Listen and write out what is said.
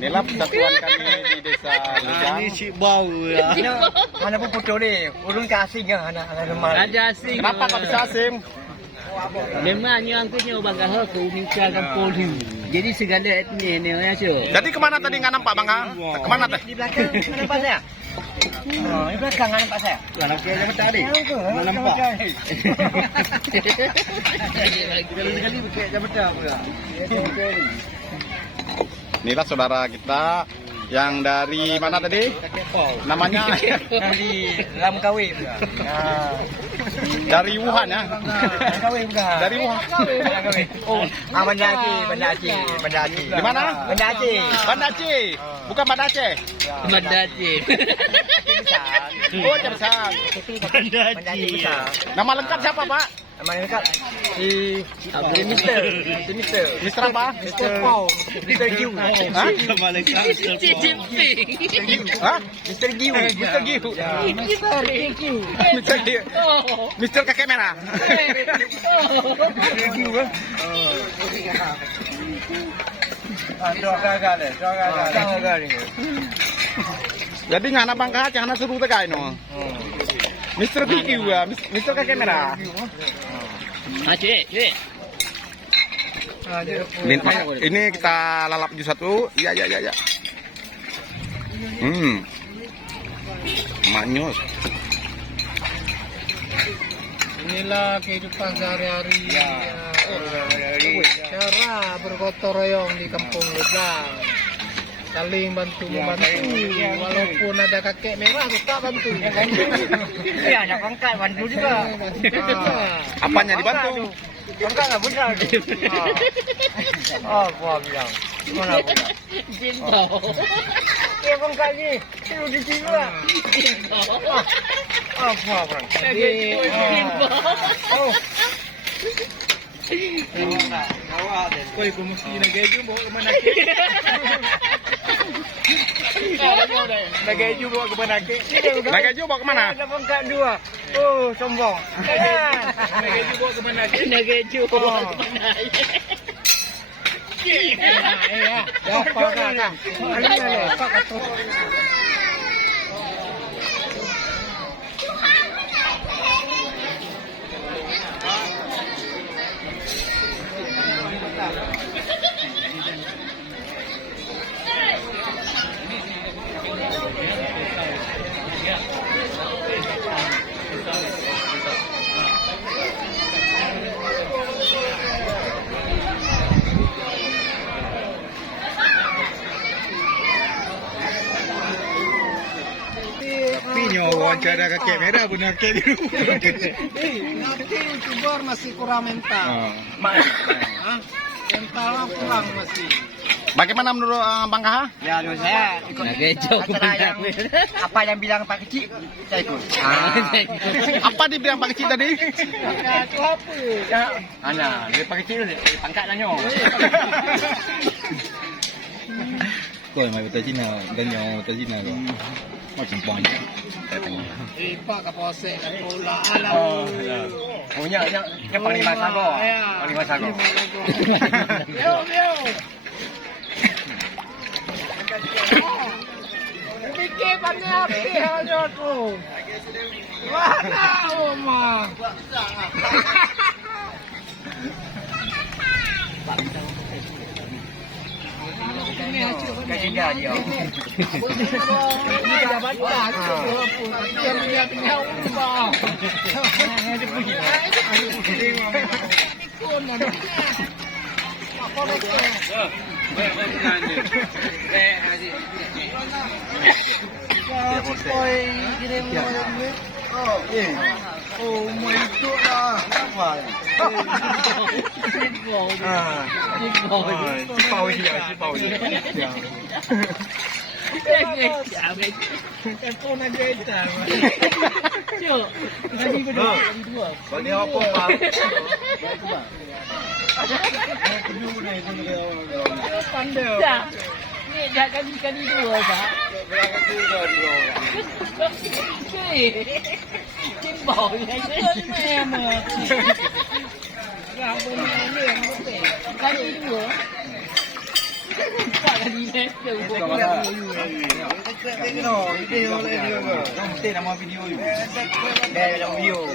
Inilah persatuan kami di desa Lujang. Ini si bau ya. Mana pun foto ni, urun ke asing ya, anak lemah. Ada asing. Kenapa kok bisa asing? Memangnya angkutnya bangga ke Unika Kampung. Jadi segala etnis ni ya syo. Jadi kemana tadi nggak nampak Bang? Kemana teh? Di belakang, mana nampak saya? Oh, di belakang mana nampak saya? Anak dia yang tadi. Mana nampak? Sekali pakai jabatan pula. Inilah saudara kita yang dari mana tadi? Namanya Dari Langkawi. dari Wuhan ya. Langkawi bukan? Dari Wuhan. Langkawi. Oh, Banda Aceh. Di mana? Banda Aceh. Banda Aceh. Bukan Banda Aceh. Mendaji. Oh, Cersan. Banda Aceh besar. Nama lengkap siapa, Pak? Nama lengkap si Mister. Mister apa? Mister Paul. Mister Giu. Hah? Hah? Mister Giu. Mister Giu. Mister Giu. Mister kakek merah. Mister Giu kan? Dua gagal. Jadi ngana bangka jangan suruh tegai no. Mister Giu ya, Mister kakek merah. Aceh, cik. Ini kita lalap jus satu. Ya. Manyus. Inilah kehidupan sehari-hari. Cara bergotong royong di Kampung Lujang. Saling bantu-membantu. Walaupun ada kakek merah, tetap bantu. Ya, ada pangkat bantu juga. Apanya dibantu? Pangkat nggak benar. Oh, gua bilang. Mana pangkat? Jimbau. Ya pangkat ni, itu di sini lah. Oh, gua bilang. Oh. Koi ko mesti nagay mo ka man Nagaju bawa ke Banake. Nagaju bawa kemana? Ada pangkat dua. Oh, sombong. Nagay mo ka man Nageju. Pinyo wawancara kakek merah benar kakek di rumah. Nanti YouTuber masih kurang mental. Mentalnya kurang masih. Bagaimana menurut Bang Kaha? Ya, menurut saya ikut Nageju. acara yang apa yang bilang Pak Kecil, saya ikut. Apa dibilang Pak Kecil tadi? Itu apa? Ya, ana, dia Pak Kecil ni pangkat nanya. Koi mai betul Cina, ganyo betul Cina ko. Macam banyak. Pak Kapolsek bola Oh, alam. ya. Oh, nya Panglima Sago. Panglima Sago. Yo. Fikir pandai api hanya tu. Wah, Oma. Kajian dia. Ini dapat tak? Dia punya ubah. Dia pergi. Ikut nak. Apa betul? Koi kirim duit. Oh, mau itu lah. Apa? Cipau dia. Telepon aja itu. Cuk. Gaji kedua. Bagi apa, Pak? Dah. Ni dah kali dua, Pak. Cik. Bỏ cái này mà. Gạo bên này liền có thể. Cái gì nữa? Phải là gì đấy? Đừng có cái nó video lên được rồi. Không, tên là video. Đây là video.